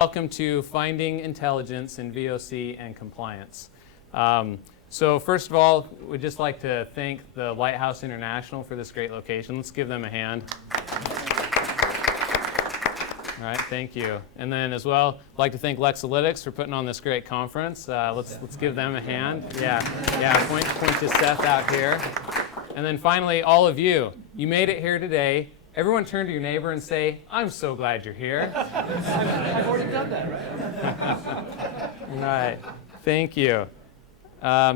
Welcome to Finding Intelligence in VOC and Compliance. So first of all, we'd just like to thank the Lighthouse International for this great location. Let's give them a hand. All right, thank you. And then as well, I'd like to thank Lexalytics for putting on this great conference. Let's give them a hand. Yeah. Point to Seth out here. And then finally, all of you, you made it here today. Everyone turn to your neighbor and say, "I'm so glad you're here." I've already done that, right? All right, thank you.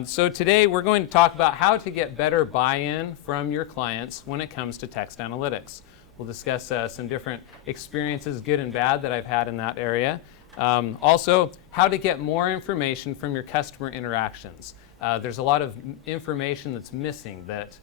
So today we're going to talk about how to get better buy-in from your clients when it comes to text analytics. We'll discuss some different experiences, good and bad, that I've had in that area. Also, how to get more information from your customer interactions. There's a lot of information that's missing that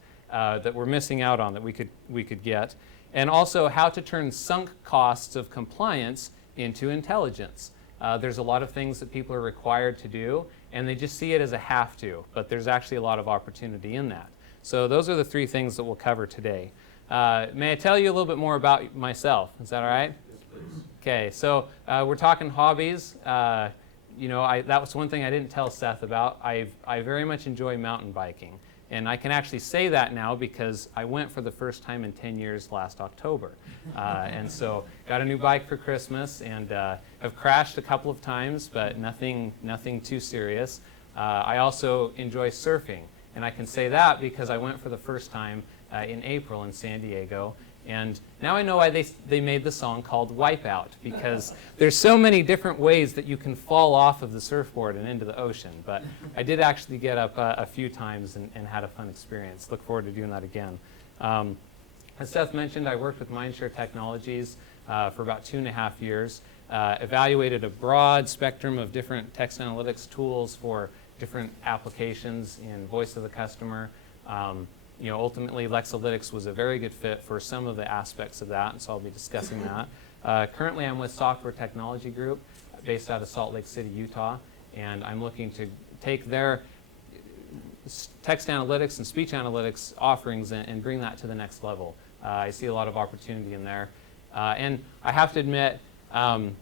we're missing out on that we could get. And also how to turn sunk costs of compliance into intelligence. There's a lot of things that people are required to do, and they just see it as a have to, but there's actually a lot of opportunity in that. So those are the three things that we'll cover today. May I tell you a little bit more about myself? Is that all right? Yes, please. Okay, so we're talking hobbies. That was one thing I didn't tell Seth about. I very much enjoy mountain biking. And I can actually say that now because I went for the first time in 10 years last October. And so got a new bike for Christmas, and I've crashed a couple of times, but nothing too serious. I also enjoy surfing, and I can say that because I went for the first time in April in San Diego. And now I know why they made the song called Wipeout, because there's so many different ways that you can fall off of the surfboard and into the ocean. But I did actually get up a few times and had a fun experience. Look forward to doing that again. As Seth mentioned, I worked with Mindshare Technologies for about 2.5 years, evaluated a broad spectrum of different text analytics tools for different applications in voice of the customer. Ultimately, Lexalytics was a very good fit for some of the aspects of that, and so I'll be discussing that. Currently, I'm with Software Technology Group, based out of Salt Lake City, Utah, and I'm looking to take their text analytics and speech analytics offerings and bring that to the next level. I see a lot of opportunity in there. And I have to admit, I'll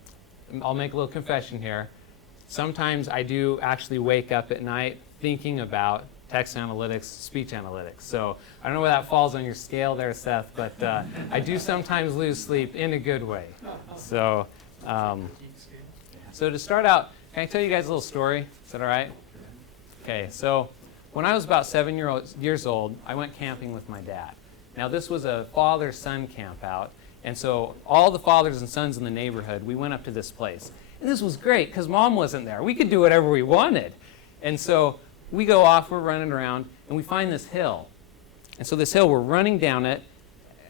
make a little confession here. Sometimes I do actually wake up at night thinking about text analytics, speech analytics. So I don't know where that falls on your scale there, Seth, but I do sometimes lose sleep in a good way. So to start out, can I tell you guys a little story? Is that all right? Okay, so when I was about 7 years old, I went camping with my dad. Now this was a father-son camp out, and so all the fathers and sons in the neighborhood, we went up to this place. And this was great because Mom wasn't there. We could do whatever we wanted. And so we go off, we're running around, and we find this hill. And so this hill, we're running down it.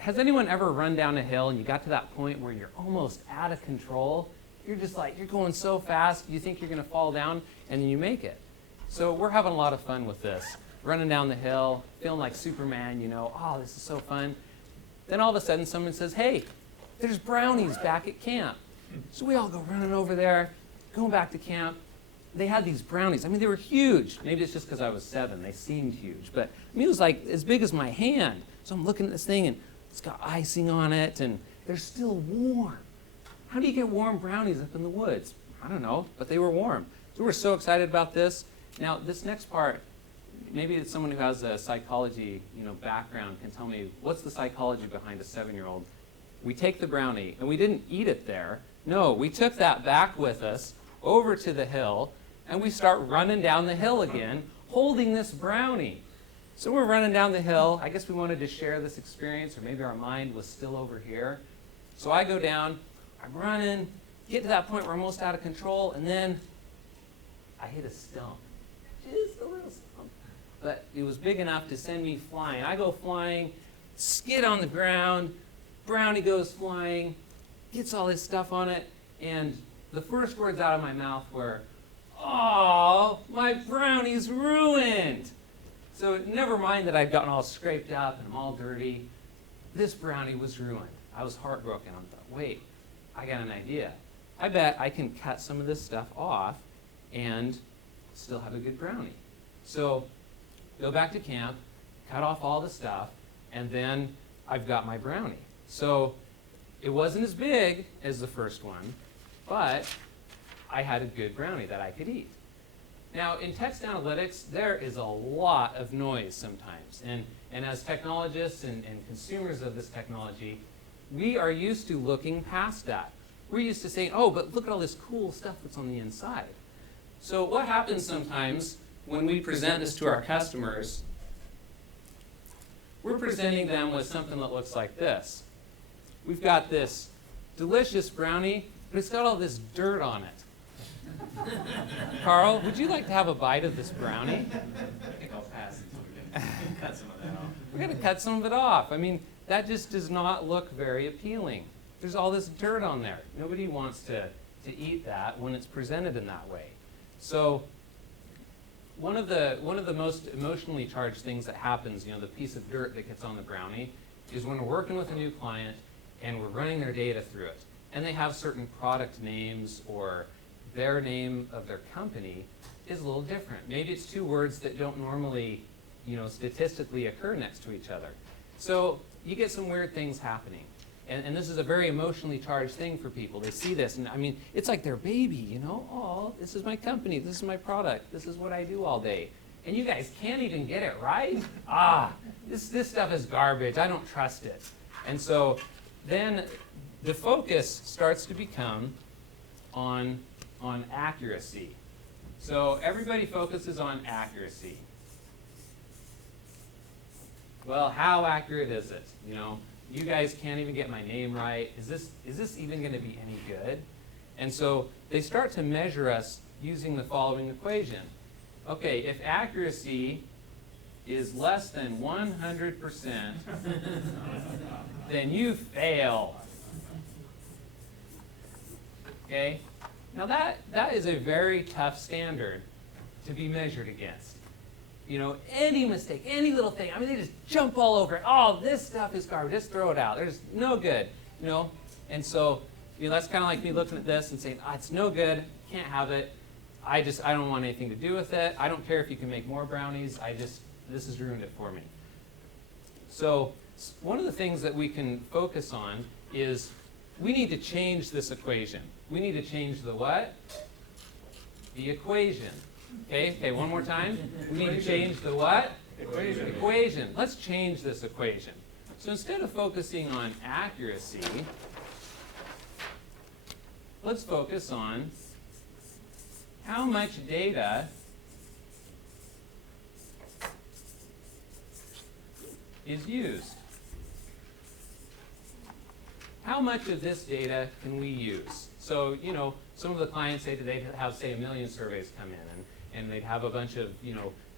Has anyone ever run down a hill and you got to that point where you're almost out of control? You're just like, you're going so fast, you think you're going to fall down, and then you make it. So we're having a lot of fun with this. Running down the hill, feeling like Superman, oh, this is so fun. Then all of a sudden someone says, "Hey, there's brownies back at camp." So we all go running over there, going back to camp. They had these brownies. I mean, they were huge. Maybe it's just because I was 7. They seemed huge. But I mean, it was like as big as my hand. So I'm looking at this thing, and it's got icing on it, and they're still warm. How do you get warm brownies up in the woods? I don't know, but they were warm. So we're so excited about this. Now, this next part, maybe it's someone who has a psychology background can tell me, what's the psychology behind a 7-year-old? We take the brownie, and we didn't eat it there. No, we took that back with us over to the hill, and we start running down the hill again, holding this brownie. So we're running down the hill. I guess we wanted to share this experience, or maybe our mind was still over here. So I go down, I'm running, get to that point where I'm almost out of control, and then I hit a stump. Just a little stump. But it was big enough to send me flying. I go flying, skid on the ground, brownie goes flying, gets all this stuff on it, and the first words out of my mouth were, "Oh, my brownie's ruined." So never mind that I'd gotten all scraped up and I'm all dirty. This brownie was ruined. I was heartbroken. I thought, wait, I got an idea. I bet I can cut some of this stuff off and still have a good brownie. So go back to camp, cut off all the stuff, and then I've got my brownie. So it wasn't as big as the first one, but I had a good brownie that I could eat. Now, in text analytics, there is a lot of noise sometimes. And as technologists and consumers of this technology, we are used to looking past that. We're used to saying, oh, but look at all this cool stuff that's on the inside. So what happens sometimes when we present this to our customers, we're presenting them with something that looks like this. We've got this delicious brownie, but it's got all this dirt on it. Carl, would you like to have a bite of this brownie? I think I'll pass it. Cut some of that off. We're going to cut some of it off. I mean, that just does not look very appealing. There's all this dirt on there. Nobody wants to eat that when it's presented in that way. So one of the most emotionally charged things that happens, the piece of dirt that gets on the brownie, is when we're working with a new client and we're running their data through it. And they have certain product names, or their name of their company is a little different. Maybe it's two words that don't normally, statistically occur next to each other. So you get some weird things happening. And this is a very emotionally charged thing for people. They see this, and I mean, it's like their baby, Oh, this is my company, this is my product, this is what I do all day. And you guys can't even get it right? This stuff is garbage, I don't trust it. And so then the focus starts to become on accuracy. So everybody focuses on accuracy. Well, how accurate is it? You guys can't even get my name right. Is this even going to be any good? And so they start to measure us using the following equation. Okay, if accuracy is less than 100%, then you fail. Okay? Now that is a very tough standard to be measured against. Any mistake, any little thing, I mean, they just jump all over it. Oh, this stuff is garbage, just throw it out. There's no good, And so, that's kind of like me looking at this and saying, it's no good, can't have it. I don't want anything to do with it. I don't care if you can make more brownies. This has ruined it for me. So one of the things that we can focus on is we need to change this equation. We need to change the what? The equation. Okay, one more time. We need to change the what? Equation. Let's change this equation. So instead of focusing on accuracy, let's focus on how much data is used. How much of this data can we use? So, some of the clients say that they have, say, 1 million surveys come in, and they'd have a bunch of,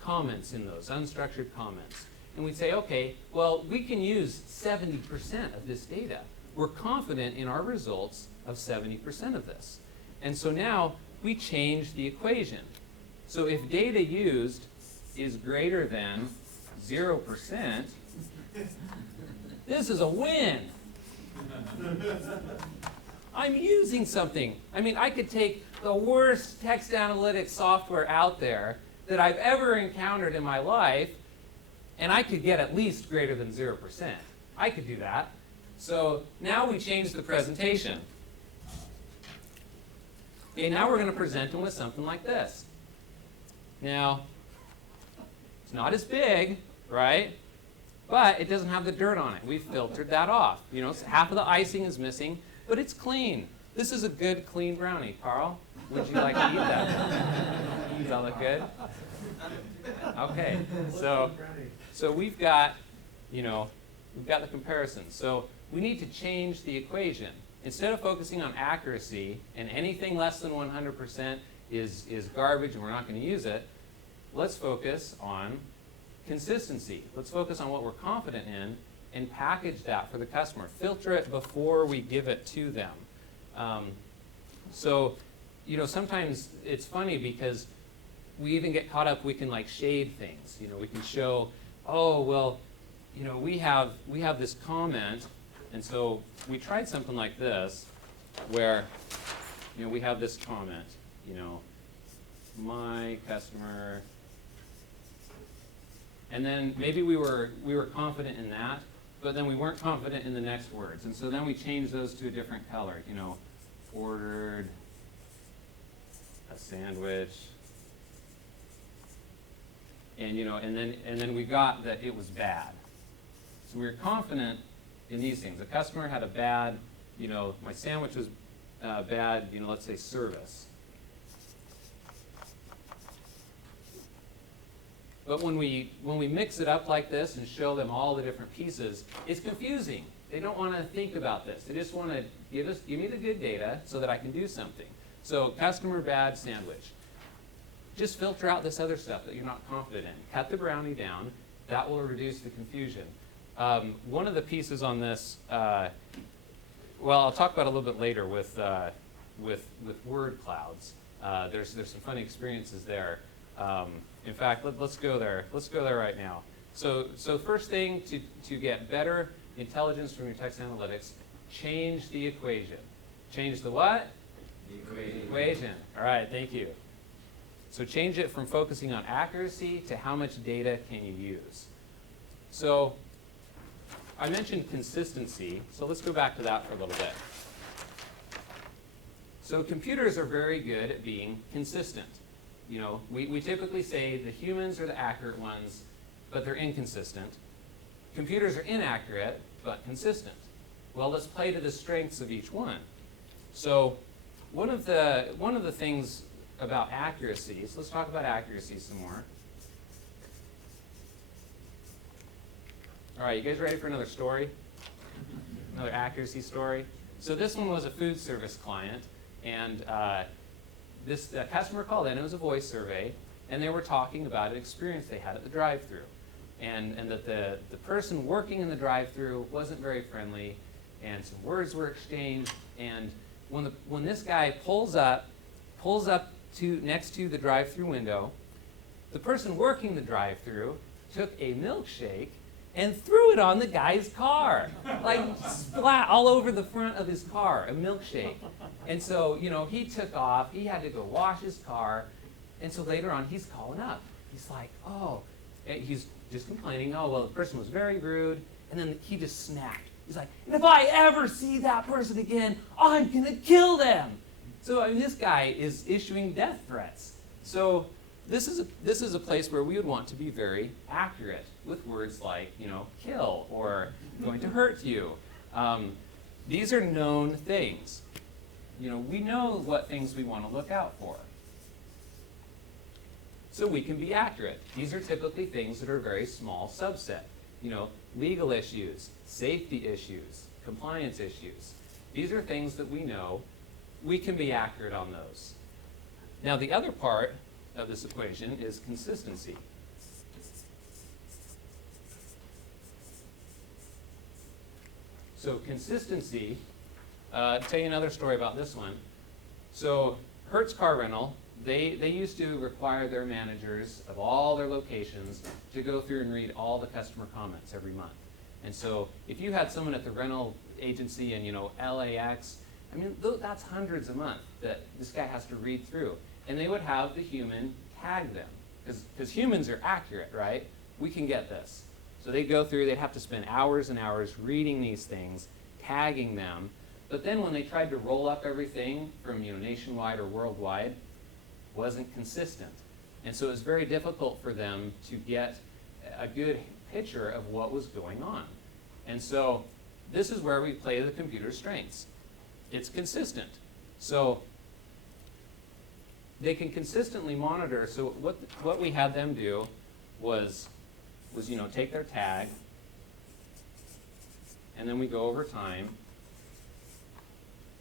comments in those, unstructured comments. And we'd say, okay, well, we can use 70% of this data. We're confident in our results of 70% of this. And so now we change the equation. So if data used is greater than 0%, this is a win. I'm using something. I mean, I could take the worst text analytics software out there that I've ever encountered in my life, and I could get at least greater than 0%. I could do that. So now we change the presentation. Okay, now we're going to present them with something like this. Now, it's not as big, right? But it doesn't have the dirt on it. We've filtered that off. Half of the icing is missing, but it's clean. This is a good, clean brownie. Carl, would you like to eat that? Does that look good? Okay, so we've got, we've got the comparison. So we need to change the equation. Instead of focusing on accuracy, and anything less than 100% is garbage and we're not going to use it, let's focus on consistency. Let's focus on what we're confident in and package that for the customer. Filter it before we give it to them. Sometimes it's funny because we even get caught up, we can shade things. We can show, oh, well, we have this comment, and so we tried something like this where, we have this comment, my customer, and then maybe we were confident in that, but then we weren't confident in the next words. And so then we changed those to a different color, ordered sandwich. And and then we got that it was bad. So we were confident in these things. The customer had a bad, my sandwich was bad, let's say service. But when we mix it up like this and show them all the different pieces, it's confusing. They don't want to think about this. They just want to give me the good data so that I can do something. So customer bad sandwich. Just filter out this other stuff that you're not confident in. Cut the brownie down. That will reduce the confusion. One of the pieces on this, well, I'll talk about a little bit later with word clouds. There's some funny experiences there. In fact, let's go there. Let's go there right now. So first thing to get better intelligence from your text analytics, change the equation. Change the what? The Equation. All right, thank you. So change it from focusing on accuracy to how much data can you use. So I mentioned consistency, so let's go back to that for a little bit. So computers are very good at being consistent. We typically say the humans are the accurate ones, but they're inconsistent. Computers are inaccurate, but consistent. Well, let's play to the strengths of each one. So one of the things about accuracy, so let's talk about accuracy some more. All right, you guys ready for another story? Another accuracy story? So this one was a food service client, and this customer called in. It was a voice survey, and they were talking about an experience they had at the drive-thru, and that the person working in the drive-thru wasn't very friendly, and some words were exchanged. And when this guy pulls up to next to the drive-thru window, the person working the drive-thru took a milkshake and threw it on the guy's car, like splat all over the front of his car, a milkshake. And so, he took off. He had to go wash his car. And so later on, he's calling up. He's like, he's just complaining, well, the person was very rude. And then he just snapped. He's like, and if I ever see that person again, I'm going to kill them. So this guy is issuing death threats. So this is a place where we would want to be very accurate with words like, kill or going to hurt you. These are known things. We know what things we want to look out for. So we can be accurate. These are typically things that are a very small subset. Legal issues, safety issues, compliance issues. These are things that we know. We can be accurate on those. Now, the other part of this equation is consistency. So consistency, I'll tell you another story about this one. So Hertz Car Rental, they used to require their managers of all their locations to go through and read all the customer comments every month. And so if you had someone at the rental agency in, LAX, that's hundreds a month that this guy has to read through. And they would have the human tag them, because humans are accurate, right? We can get this. So they'd go through, they'd have to spend hours and hours reading these things, tagging them. But then when they tried to roll up everything from nationwide or worldwide, wasn't consistent. And so it was very difficult for them to get a good picture of what was going on. And so this is where we play the computer's strengths. It's consistent. So they can consistently monitor. So what we had them do was take their tag, and then we go over time.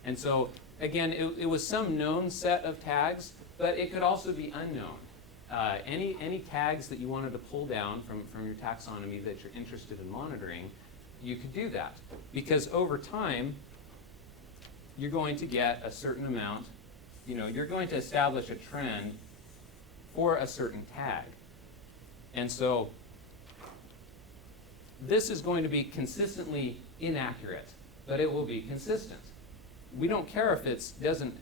And so again, it was some known set of tags, but it could also be unknown. Any tags that you wanted to pull down from your taxonomy that you're interested in monitoring, you could do that. Because over time, you're going to get a certain amount, you're going to establish a trend for a certain tag. And so this is going to be consistently inaccurate, but it will be consistent. We don't care if it doesn't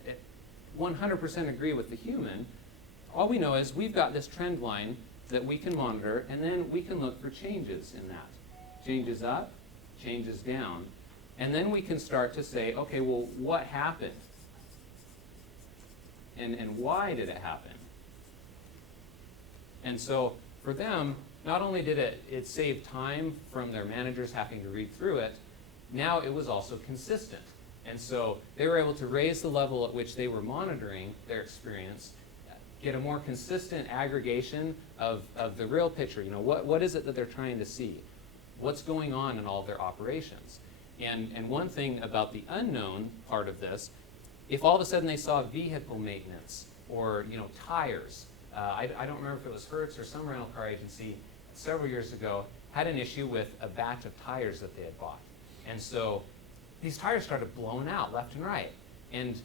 100% agree with the human. All we know is we've got this trend line that we can monitor, and then we can look for changes in that. Changes up, changes down. And then we can start to say, okay, well, what happened? and why did it happen? And so for them, not only did it save time from their managers having to read through it, now it was also consistent. And so they were able to raise the level at which they were monitoring their experience, get a more consistent aggregation of the real picture. You know, what is it that they're trying to see? What's going on in all of their operations? And one thing about the unknown part of this, if all of a sudden they saw vehicle maintenance or, you know, tires, I don't remember if it was Hertz or some rental car agency several years ago had an issue with a batch of tires that they had bought. And so these tires started blowing out left and right. And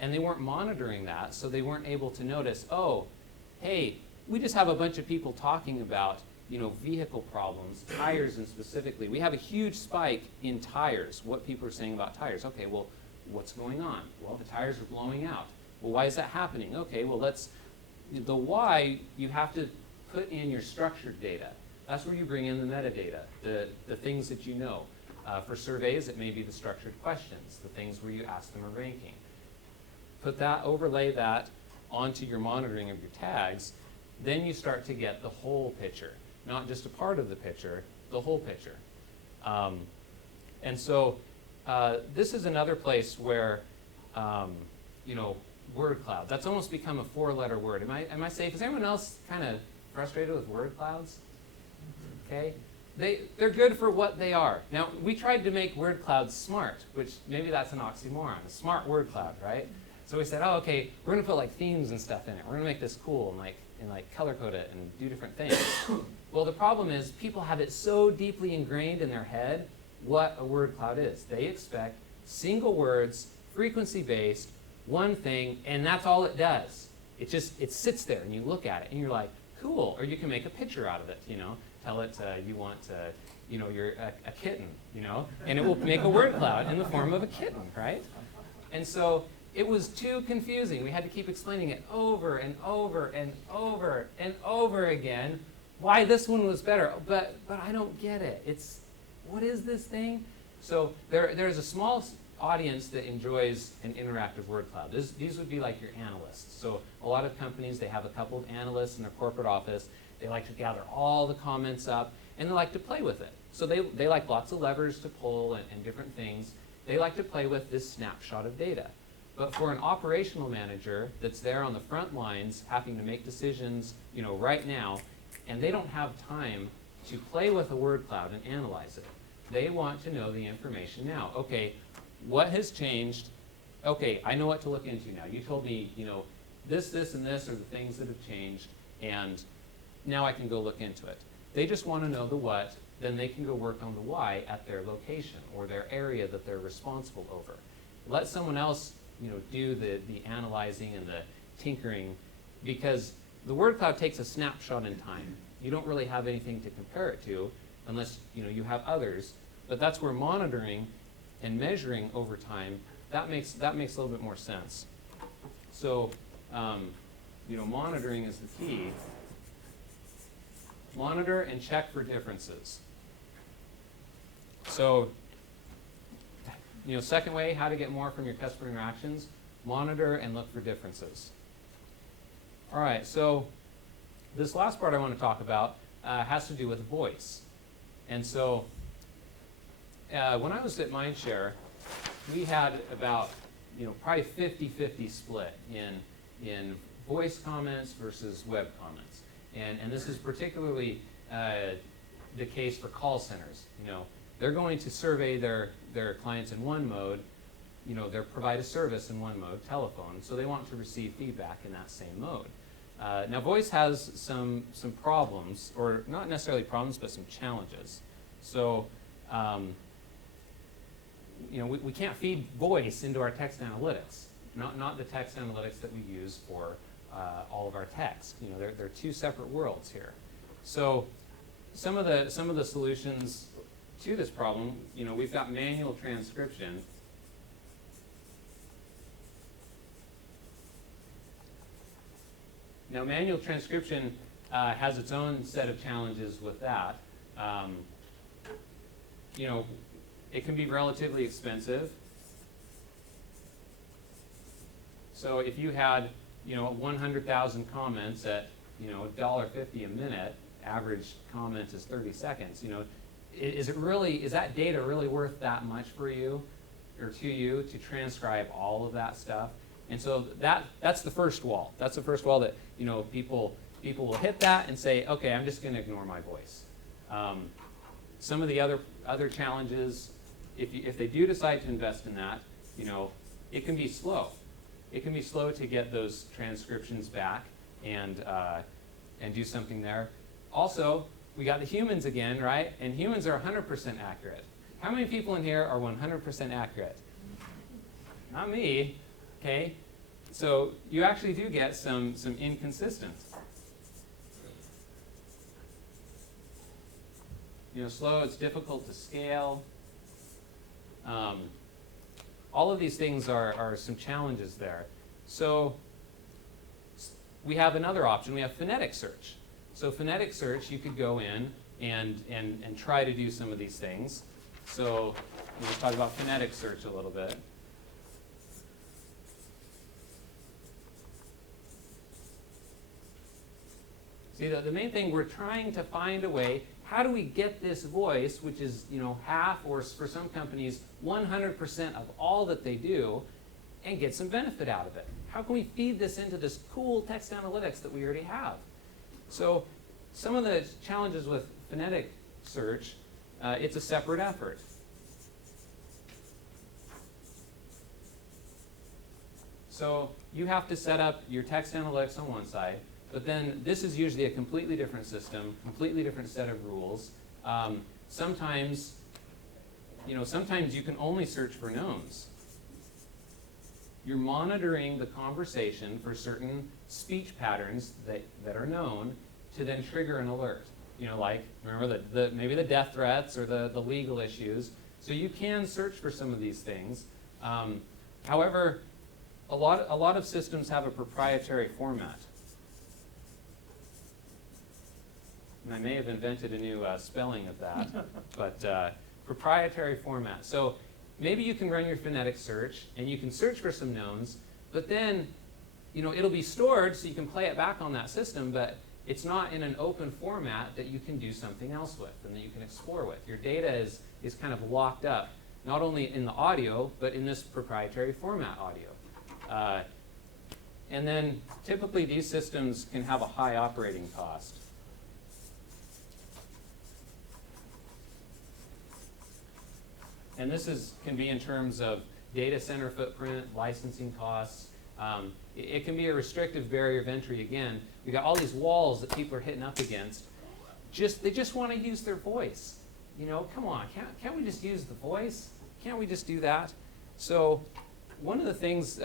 they weren't monitoring that, so they weren't able to notice, oh, hey, we just have a bunch of people talking about, you know, vehicle problems, tires and specifically. We have a huge spike in tires, what people are saying about tires. Okay, well, what's going on? Well, the tires are blowing out. Well, why is that happening? Okay, well, the why, you have to put in your structured data. That's where you bring in the metadata, the things that you know. For surveys, it may be the structured questions, the things where you ask them a ranking. Overlay that onto your monitoring of your tags, then you start to get the whole picture, not just a part of the picture, the whole picture. And so this is another place where, you know, word cloud. That's almost become a 4-letter word. Am I safe? Is anyone else kind of frustrated with word clouds? Okay. They're good for what they are. Now, we tried to make word clouds smart, which maybe that's an oxymoron, a smart word cloud, right? So we said, oh, okay, we're going to put like themes and stuff in it. We're going to make this cool and like color code it and do different things. Well, the problem is people have it so deeply ingrained in their head what a word cloud is. They expect single words, frequency-based, one thing, and that's all it does. It sits there, and you look at it, and you're like, cool. Or you can make a picture out of it, you know. Tell it you want, you know, you're a kitten, you know, and it will make a word cloud in the form of a kitten, right? And so it was too confusing. We had to keep explaining it over and over and over and over again why this one was better. But I don't get it. What is this thing? So there's a small audience that enjoys an interactive word cloud. These would be like your analysts. So a lot of companies, they have a couple of analysts in their corporate office. They like to gather all the comments up, and they like to play with it. So they like lots of levers to pull and different things. They like to play with this snapshot of data. But for an operational manager that's there on the front lines having to make decisions, you know, right now, and they don't have time to play with a word cloud and analyze it. They want to know the information now. Okay, what has changed? Okay, I know what to look into now. You told me, you know, this, and this are the things that have changed, and now I can go look into it. They just want to know the what, then they can go work on the why at their location or their area that they're responsible over. Let someone else, you know, do the analyzing and the tinkering, because the word cloud takes a snapshot in time. You don't really have anything to compare it to unless, you know, you have others. But that's where monitoring and measuring over time, that makes a little bit more sense. So, you know, monitoring is the key. Monitor and check for differences. So, you know, second way, how to get more from your customer interactions, monitor and look for differences. All right, so this last part I want to talk about has to do with voice. And so, when I was at Mindshare, we had about, you know, probably 50-50 split in voice comments versus web comments. And this is particularly the case for call centers. You know, they're going to survey their clients in one mode, you know, they provide a service in one mode, telephone, so they want to receive feedback in that same mode. Now voice has some problems, or not necessarily problems, but some challenges. So, you know, we can't feed voice into our text analytics, not the text analytics that we use for all of our text. You know, they're two separate worlds here. So some of the solutions to this problem, you know, we've got manual transcription. Now, manual transcription has its own set of challenges with that. You know, it can be relatively expensive. So if you had, 100,000 comments at, $1.50 a minute, average comment is 30 seconds, is that data really worth that much for you or to you to transcribe all of that stuff? And so that's the first wall. That's the first wall that, people will hit that and say, okay, I'm just going to ignore my voice. Some of the other challenges, if they do decide to invest in that, it can be slow. It can be slow to get those transcriptions back and do something there. Also, we got the humans again, right? And humans are 100% accurate. How many people in here are 100% accurate? Not me, okay? So you actually do get some inconsistency. Slow, it's difficult to scale. All of these things are some challenges there. So we have another option. We have phonetic search. So phonetic search, you could go in and try to do some of these things. So we'll talk about phonetic search a little bit. See, the main thing, we're trying to find a way, how do we get this voice, which is half, or for some companies, 100% of all that they do, and get some benefit out of it? How can we feed this into this cool text analytics that we already have? So some of the challenges with phonetic search, it's a separate effort. So you have to set up your text analytics on one side, but then this is usually a completely different system, completely different set of rules. Sometimes you can only search for knowns. You're monitoring the conversation for certain speech patterns that are known to then trigger an alert. Like, remember maybe the death threats or the legal issues. So you can search for some of these things. However, a lot of systems have a proprietary format. And I may have invented a new spelling of that, but proprietary format. So maybe you can run your phonetic search, and you can search for some knowns, but then it'll be stored so you can play it back on that system, but it's not in an open format that you can do something else with and that you can explore with. Your data is kind of locked up, not only in the audio, but in this proprietary format audio. And then typically these systems can have a high operating cost. And this can be in terms of data center footprint, licensing costs. It can be a restrictive barrier of entry again. We've got all these walls that people are hitting up against. They just want to use their voice. Come on, can't we just use the voice? Can't we just do that? So one of the things,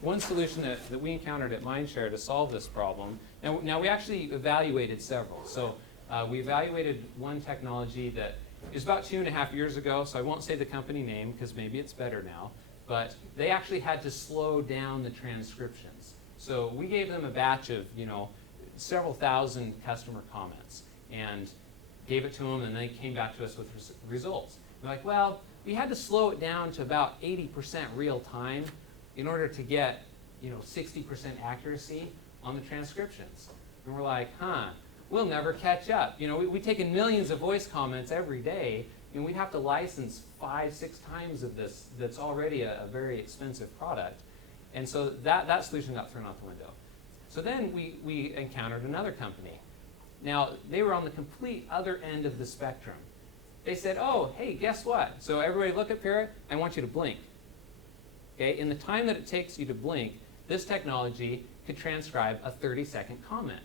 one solution that we encountered at Mindshare to solve this problem, now we actually evaluated several. So we evaluated one technology that it was about 2.5 years ago, so I won't say the company name because maybe it's better now, but they actually had to slow down the transcriptions. So we gave them a batch of, several thousand customer comments and gave it to them, and they came back to us with results. We're like, well, we had to slow it down to about 80% real time in order to get, 60% accuracy on the transcriptions. And we're like, we'll never catch up. We take in millions of voice comments every day, and we'd have to license 5-6 times of this that's already a very expensive product. And so that solution got thrown out the window. So then we encountered another company. Now, they were on the complete other end of the spectrum. They said, oh, hey, guess what? So everybody look up here, I want you to blink. Okay, in the time that it takes you to blink, this technology could transcribe a 30-second comment.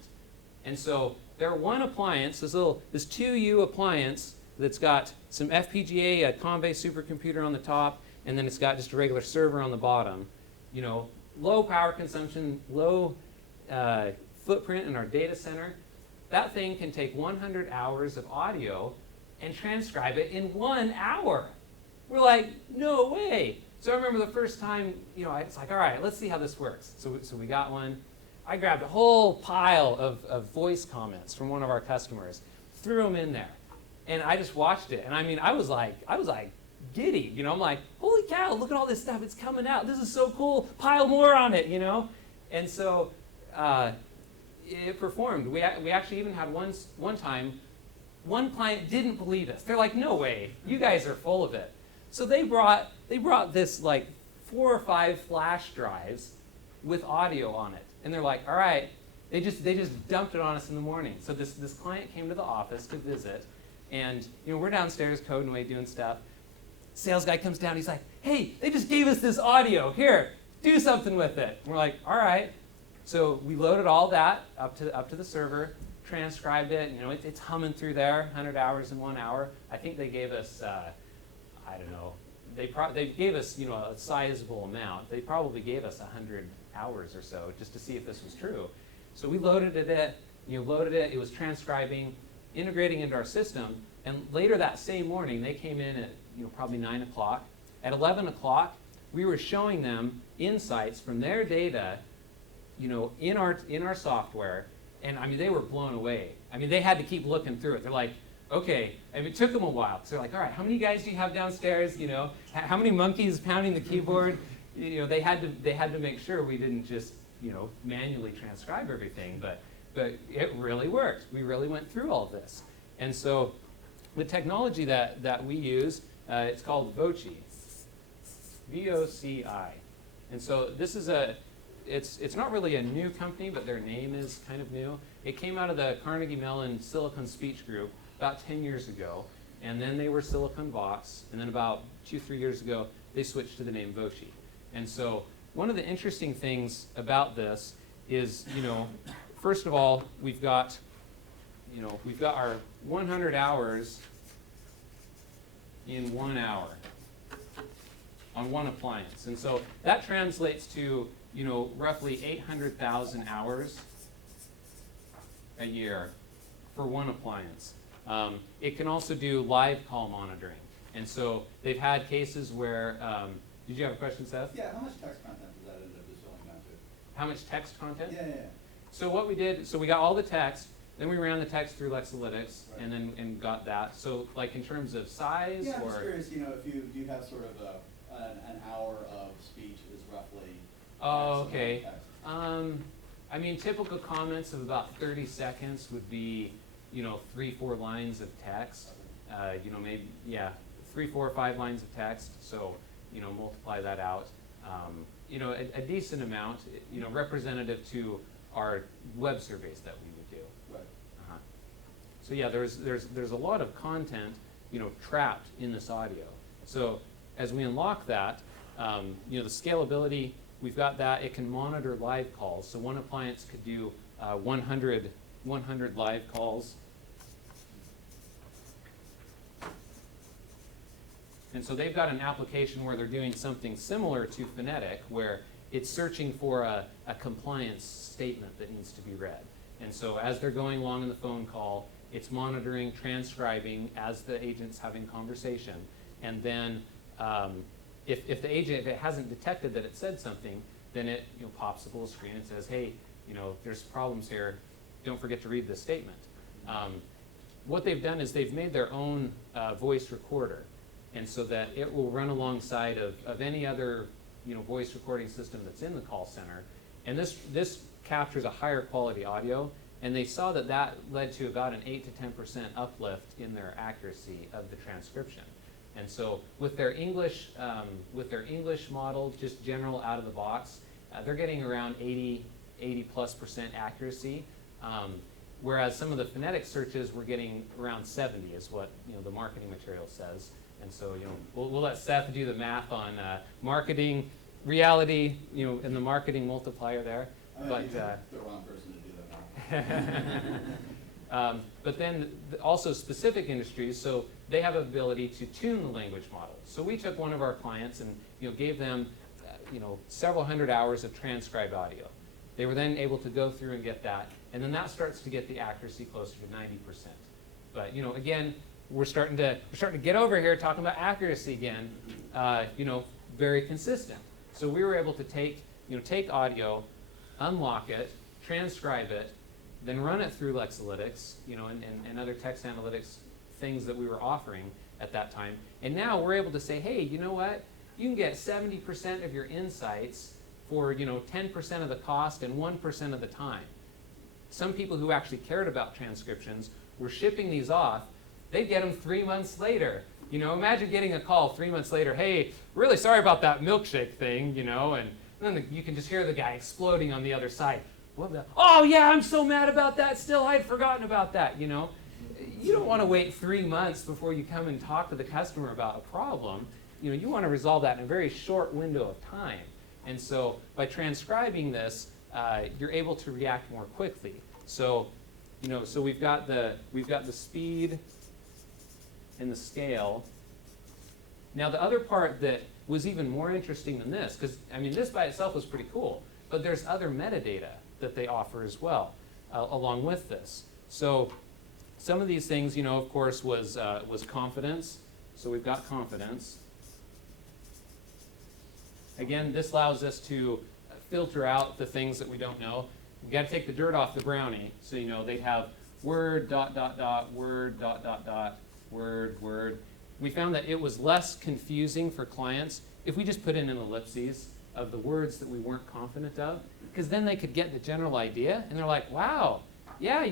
And so their one appliance, this 2U appliance that's got some FPGA, a Convay supercomputer on the top, and then it's got just a regular server on the bottom. Low power consumption, low footprint in our data center. That thing can take 100 hours of audio and transcribe it in 1 hour. We're like, no way. So I remember the first time, it's like, all right, let's see how this works. So we got one. I grabbed a whole pile of voice comments from one of our customers, threw them in there, and I just watched it. And I mean, I was like giddy. I'm like, holy holy cow, look at all this stuff, it's coming out. This is so cool, pile more on it, you know? And so it performed. We actually even had one time, one client didn't believe us. They're like, no way, you guys are full of it. So they brought this like 4 or 5 flash drives with audio on it. And they're like, all right, they just dumped it on us in the morning. So this client came to the office to visit, and we're downstairs coding away doing stuff. Sales guy comes down, he's like, hey, they just gave us this audio. Here, do something with it. And we're like, all right. So we loaded all that up to the server, transcribed it. It's humming through there, 100 hours in 1 hour. I think they gave us, I don't know, they gave us a sizable amount. They probably gave us 100 hours or so just to see if this was true. So we loaded it. It was transcribing, integrating into our system. And later that same morning, they came in at probably 9 o'clock. At 11 o'clock, we were showing them insights from their data, in our software. And I mean, they were blown away. I mean, they had to keep looking through it. They're like, okay, and it took them a while. So they're like, all right, how many guys do you have downstairs? How many monkeys pounding the keyboard? They had to make sure we didn't just manually transcribe everything, but it really worked. We really went through all this. And so the technology that we use, it's called VOC, VOCI. And so this is it's not really a new company, but their name is kind of new. It came out of the Carnegie Mellon Silicon Speech Group about 10 years ago, and then they were Silicon Vox, and then about 2-3 years ago, they switched to the name VOC. And so one of the interesting things about this is, first of all, we've got our 100 hours in 1 hour on one appliance. And so that translates to, roughly 800,000 hours a year for one appliance. It can also do live call monitoring. And so they've had cases where, did you have a question, Seth? Yeah, how much text content does that end up distilling down to? How much text content? Yeah. So what we did, we got all the text, then we ran the text through Lexalytics, right, and got that. So like in terms of size, yeah, I'm or just curious, if you do have sort of an hour of speech is roughly. Oh, okay. I mean, typical comments of about 30 seconds would be, 3-4 lines of text. Maybe 3, 4, 5 lines of text. So multiply that out. A decent amount. Representative to our web surveys that we would do. Right. So yeah, there's a lot of content trapped in this audio. So as we unlock that, the scalability, we've got that. It can monitor live calls. So one appliance could do 100 live calls. And so they've got an application where they're doing something similar to Phonetic, where it's searching for a compliance statement that needs to be read. And so as they're going along in the phone call, it's monitoring, transcribing as the agent's having conversation. And then if the agent, if it hasn't detected that it said something, then it pops up a little screen and says, hey, there's problems here. Don't forget to read this statement. What they've done is they've made their own voice recorder. And so that it will run alongside of any other voice recording system that's in the call center. And this captures a higher quality audio. And they saw that led to about an 8 to 10% uplift in their accuracy of the transcription. And so with their English model, just general out of the box, they're getting around 80+% accuracy. Whereas some of the phonetic searches were getting around 70 is what the marketing material says. And so we'll let Seth do the math on marketing, reality, and the marketing multiplier there. But the wrong person to do that now. But then also specific industries, so they have ability to tune the language model. So we took one of our clients and gave them several hundred hours of transcribed audio. They were then able to go through and get that, and then that starts to get the accuracy closer to 90%. But again, we're starting to get over here talking about accuracy again. Very consistent. So we were able to take audio, unlock it, transcribe it, then run it through Lexalytics, and other text analytics things that we were offering at that time. And now we're able to say, hey, you know what? you can get 70% of your insights for 10% of the cost and 1% of the time. Some people who actually cared about transcriptions were shipping these off. They'd get them 3 months later. Imagine getting a call 3 months later, hey, really sorry about that milkshake thing, and then you can just hear the guy exploding on the other side. Oh yeah, I'm so mad about that still, I'd forgotten about that, You don't want to wait 3 months before you come and talk to the customer about a problem. You want to resolve that in a very short window of time. And so by transcribing this, you're able to react more quickly. So, so we've got the speed and the scale. Now the other part that was even more interesting than this, because this by itself was pretty cool, but there's other metadata that they offer as well, along with this. So some of these things, of course, was confidence. So we've got confidence. Again, this allows us to filter out the things that we don't know. We've got to take the dirt off the brownie. So they'd have word, dot, dot, dot, word, dot, dot, dot, word, word. We found that it was less confusing for clients if we just put in an ellipses of the words that we weren't confident of, because then they could get the general idea, and they're like, wow, yeah,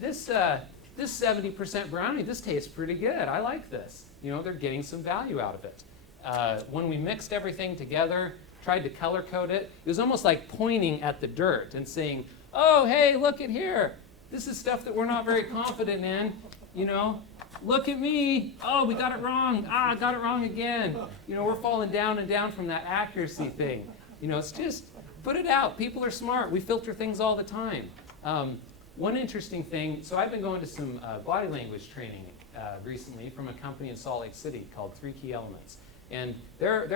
this 70% brownie, this tastes pretty good. I like this. They're getting some value out of it. When we mixed everything together, tried to color code it, it was almost like pointing at the dirt and saying, oh, hey, look at here. This is stuff that we're not very confident in. Look at me. Oh, we got it wrong. Ah, got it wrong again. We're falling down and down from that accuracy thing. It's just put it out. People are smart. We filter things all the time. One interesting thing, so I've been going to some body language training recently from a company in Salt Lake City called 3 Key Elements. And their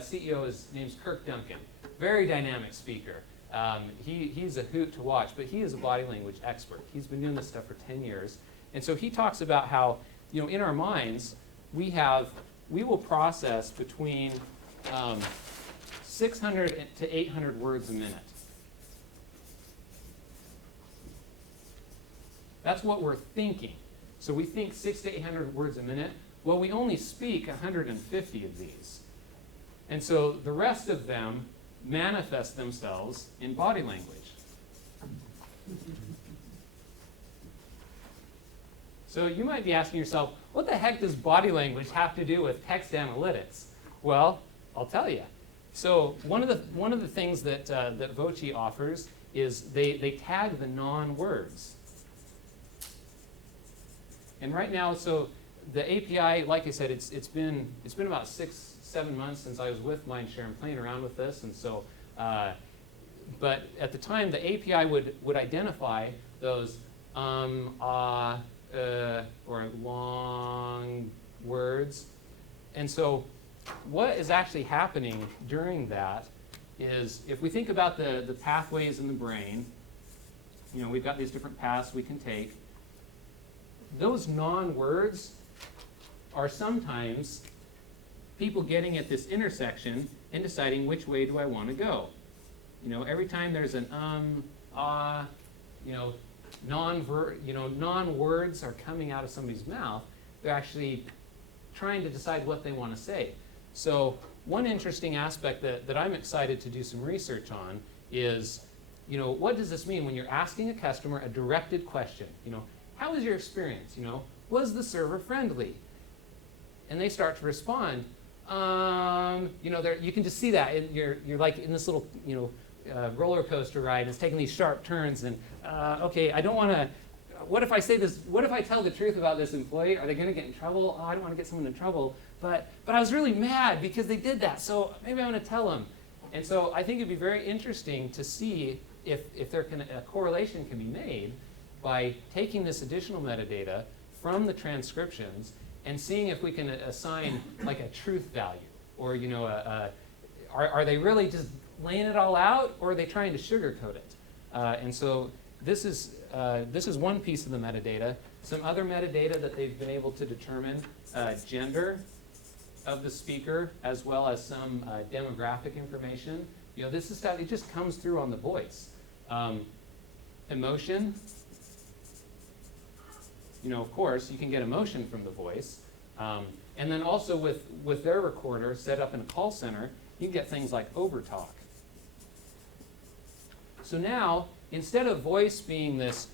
CEO is name's Kirk Duncan. Very dynamic speaker. He's a hoot to watch, but he is a body language expert. He's been doing this stuff for 10 years. And so he talks about how, in our minds, we will process between 600 to 800 words a minute. That's what we're thinking. So we think 600 to 800 words a minute. Well, we only speak 150 of these. And so the rest of them manifest themselves in body language. So you might be asking yourself, what the heck does body language have to do with text analytics? Well, I'll tell you. So one of the things that VOC offers is they tag the non-words. And right now, so the API, like I said, it's been about 6-7 months since I was with Mindshare and playing around with this, and so, but at the time, the API would identify those or long words, and so what is actually happening during that is, if we think about the pathways in the brain, we've got these different paths we can take. Those non-words are sometimes people getting at this intersection and deciding which way do I want to go. Every time there's an non-words are coming out of somebody's mouth, they're actually trying to decide what they want to say. So one interesting aspect that I'm excited to do some research on is, what does this mean when you're asking a customer a directed question? How was your experience? Was the server friendly? And they start to respond. You can just see that. You're like in this little, roller coaster ride, and it's taking these sharp turns. And okay, I don't want to. What if I say this? What if I tell the truth about this employee? Are they going to get in trouble? Oh, I don't want to get someone in trouble. But I was really mad because they did that. So maybe I'm going to tell them. And so I think it'd be very interesting to see if a correlation can be made by taking this additional metadata from the transcriptions and seeing if we can assign like a truth value, or are they really just laying it all out, or are they trying to sugarcoat it? And so this is one piece of the metadata. Some other metadata that they've been able to determine: gender of the speaker, as well as some demographic information. This is stuff, it just comes through on the voice. Emotion. Of course, you can get emotion from the voice. And then also with their recorder set up in a call center, you can get things like overtalk. So now, instead of voice being this,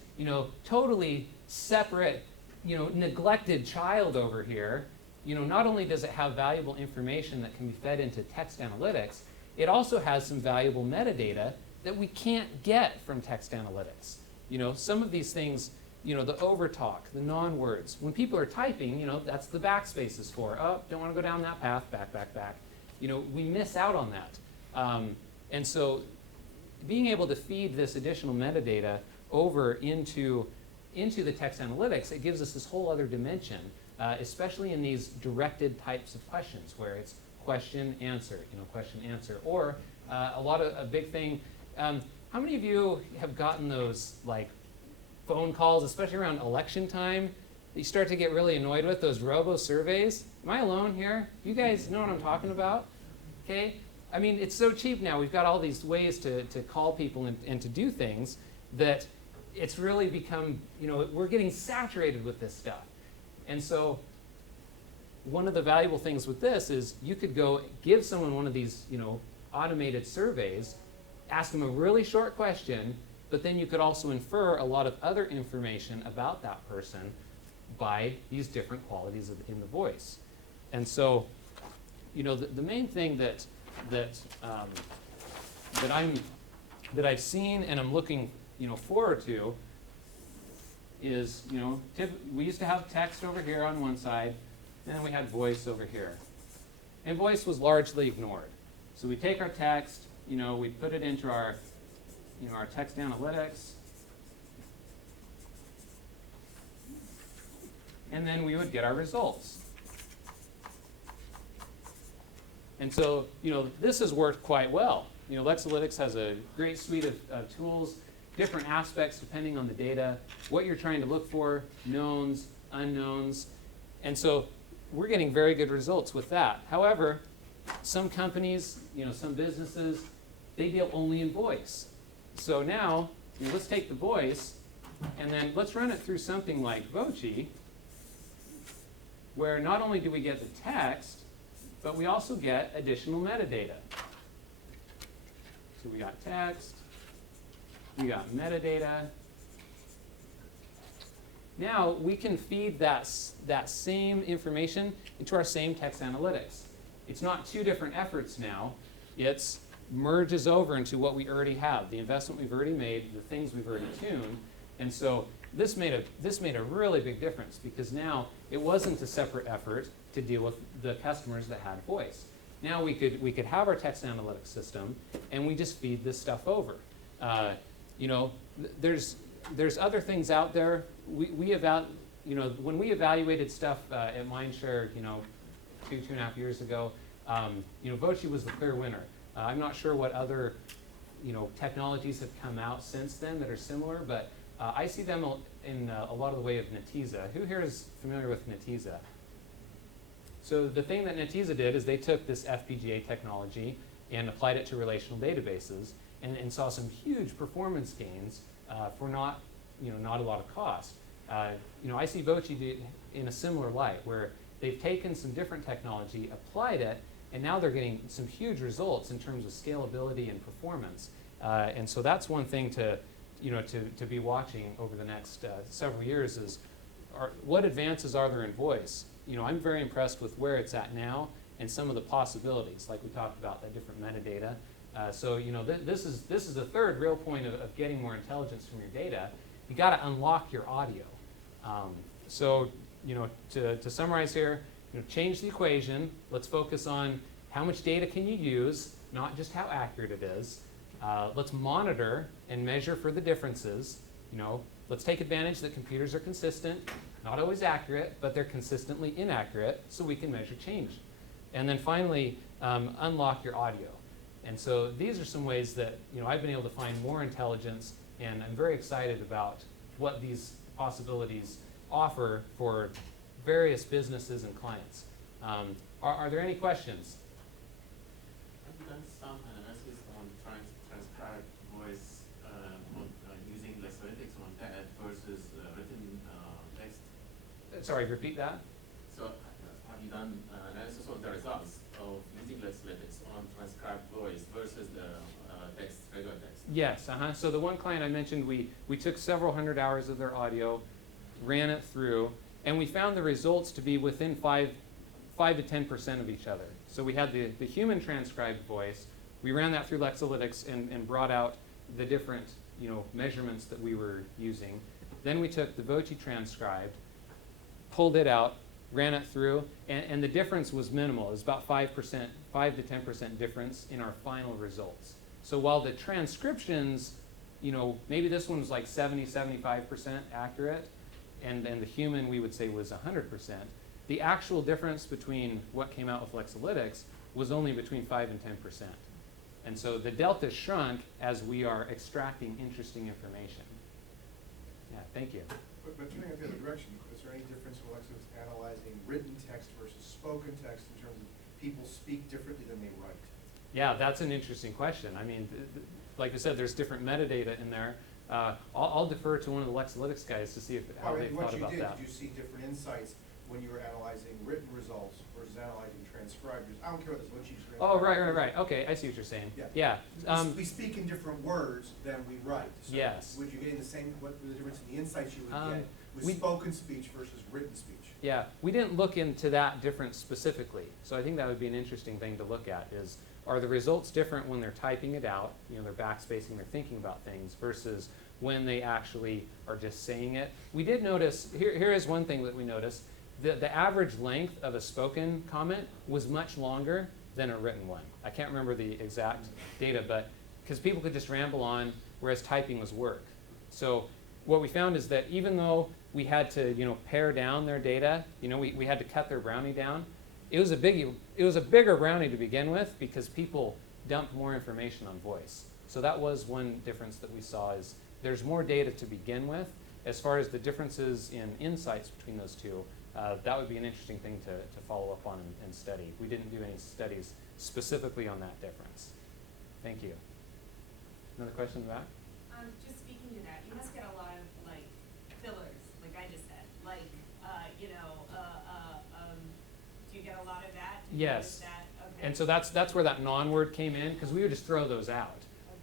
totally separate, neglected child over here, not only does it have valuable information that can be fed into text analytics, it also has some valuable metadata that we can't get from text analytics. Some of these things, the overtalk, the non-words. When people are typing, that's the backspace is for. Oh, don't want to go down that path, back, back, back. We miss out on that. And so being able to feed this additional metadata over into the text analytics, it gives us this whole other dimension, especially in these directed types of questions where it's question, answer, question, answer. Or a big thing, how many of you have gotten those like phone calls, especially around election time, that you start to get really annoyed with, those robo-surveys? Am I alone here? You guys know what I'm talking about? Okay? I mean, it's so cheap now. We've got all these ways to call people and to do things that it's really become, we're getting saturated with this stuff. And so one of the valuable things with this is you could go give someone one of these, automated surveys, ask them a really short question, but then you could also infer a lot of other information about that person by these different qualities in the voice. And so, the main thing that I've seen and I'm looking, forward to is, we used to have text over here on one side, and then we had voice over here. And voice was largely ignored. So we take our text, we put it into our text analytics, and then we would get our results. And so, this has worked quite well. Lexalytics has a great suite of tools, different aspects depending on the data, what you're trying to look for, knowns, unknowns. And so we're getting very good results with that. However, some companies, some businesses, they deal only in voice. So now, let's take the voice, and then let's run it through something like VOC, where not only do we get the text, but we also get additional metadata. So we got text, we got metadata. Now we can feed that same information into our same text analytics. It's not two different efforts now. It's merges over into what we already have, the investment we've already made, the things we've already tuned. And so this made a really big difference, because now it wasn't a separate effort to deal with the customers that had voice. Now we could have our text analytics system, and we just feed this stuff over. There's other things out there. When we evaluated stuff at Mindshare, 2.5 years ago, VOC was the clear winner. I'm not sure what other, technologies have come out since then that are similar, but I see them in a lot of the way of Netezza. Who here is familiar with Netezza? So the thing that Netezza did is they took this FPGA technology and applied it to relational databases and saw some huge performance gains for not a lot of cost. I see VOC in a similar light, where they've taken some different technology, applied it, and now they're getting some huge results in terms of scalability and performance. And so that's one thing to be watching over the next several years is what advances are there in voice? I'm very impressed with where it's at now and some of the possibilities, like we talked about, the different metadata. This is the third real point of getting more intelligence from your data. You got to unlock your audio. To summarize here, change the equation. Let's focus on how much data can you use, not just how accurate it is. Let's monitor and measure for the differences. Let's take advantage that computers are consistent, not always accurate, but they're consistently inaccurate, so we can measure change. And then finally, unlock your audio. And so these are some ways that I've been able to find more intelligence, and I'm very excited about what these possibilities offer for various businesses and clients. Are there any questions? Have you done some analysis on transcribed voice using Lexalytics on that versus written text? Sorry, repeat that. So have done analysis of the results of using Lexalytics on transcribed voice versus the text, regular text? Yes, so the one client I mentioned, we took several hundred hours of their audio, ran it through, and we found the results to be within 5 to 10% of each other. So we had the human transcribed voice, we ran that through Lexalytics and brought out the different measurements that we were using. Then we took the VOC transcribed, pulled it out, ran it through, and the difference was minimal. It was about 5 to 10% difference in our final results. So while the transcriptions, maybe this one was like 75% accurate, and the human we would say was 100%, the actual difference between what came out with Lexalytics was only between 5 and 10%. And so the delta shrunk as we are extracting interesting information. Yeah, thank you. But turning it the other direction, is there any difference in Lexalytics analyzing written text versus spoken text in terms of people speak differently than they write? Yeah, that's an interesting question. I mean, like I said, there's different metadata in there. I'll defer to one of the Lexalytics guys to see how they thought about that. Did you see different insights when you were analyzing written results versus analyzing transcribed? I don't care what this, what you just read. Oh, right. Okay, I see what you're saying. Yeah. We speak in different words than we write. So yes. would you get the same, what was the difference in the insights you would get with we, spoken speech versus written speech? Yeah, we didn't look into that difference specifically. So I think that would be an interesting thing to look at is, are the results different when they're typing it out, they're backspacing, they're thinking about things, versus when they actually are just saying it? We did notice, here is one thing that we noticed, the average length of a spoken comment was much longer than a written one. I can't remember the exact data, but because people could just ramble on, whereas typing was work. So what we found is that even though we had to pare down their data, we had to cut their brownie down, it was a bigger brownie to begin with because people dumped more information on voice. So that was one difference that we saw, is there's more data to begin with. As far as the differences in insights between those two, that would be an interesting thing to follow up on and study. We didn't do any studies specifically on that difference. Thank you. Another question in the back? Just speaking to that, you must get a lot of fillers, like I just said, do you get a lot of that? Yes. That? Okay. And so that's where that non-word came in, because we would just throw those out.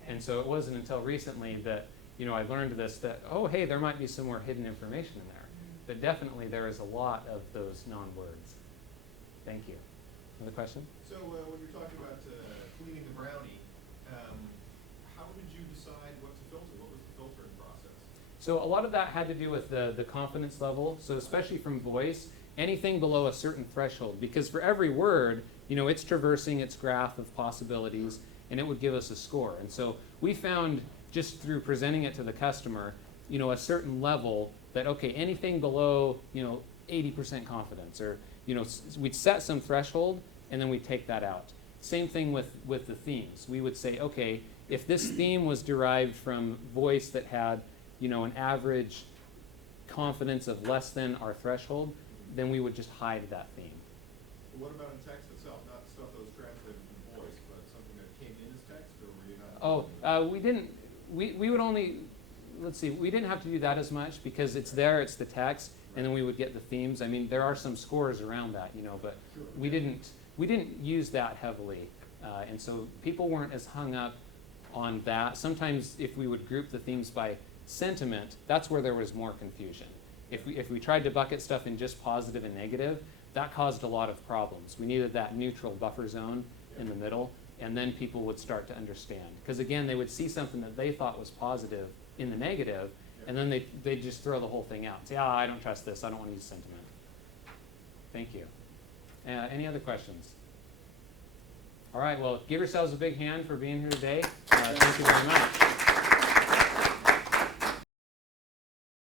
Okay. And so it wasn't until recently that I learned this, that, oh, hey, there might be some more hidden information in there. But definitely there is a lot of those non-words. Thank you. Another question? So when you're talking about cleaning the brownie, how did you decide what to filter? What was the filtering process? So a lot of that had to do with the confidence level. So especially from voice, anything below a certain threshold. Because for every word, it's traversing its graph of possibilities, and it would give us a score. And so we found, just through presenting it to the customer, a certain level that, okay, anything below, 80% confidence, or, we'd set some threshold, and then we'd take that out. Same thing with the themes. We would say, okay, if this theme was derived from voice that had, an average confidence of less than our threshold, then we would just hide that theme. What about in text itself? Not stuff that was translated from voice, but something that came in as text, or were you not? We didn't. We would only. Let's see. We didn't have to do that as much because it's there. It's the text, and then we would get the themes. I mean, there are some scores around that, but Sure. we didn't use that heavily, and so people weren't as hung up on that. Sometimes, if we would group the themes by sentiment, that's where there was more confusion. If we tried to bucket stuff in just positive and negative, that caused a lot of problems. We needed that neutral buffer zone in the middle, and then people would start to understand. Because again, they would see something that they thought was positive in the negative, and then they'd just throw the whole thing out. Say, I don't trust this, I don't want to use sentiment. Thank you. Any other questions? All right, well, give yourselves a big hand for being here today. Thank you very much.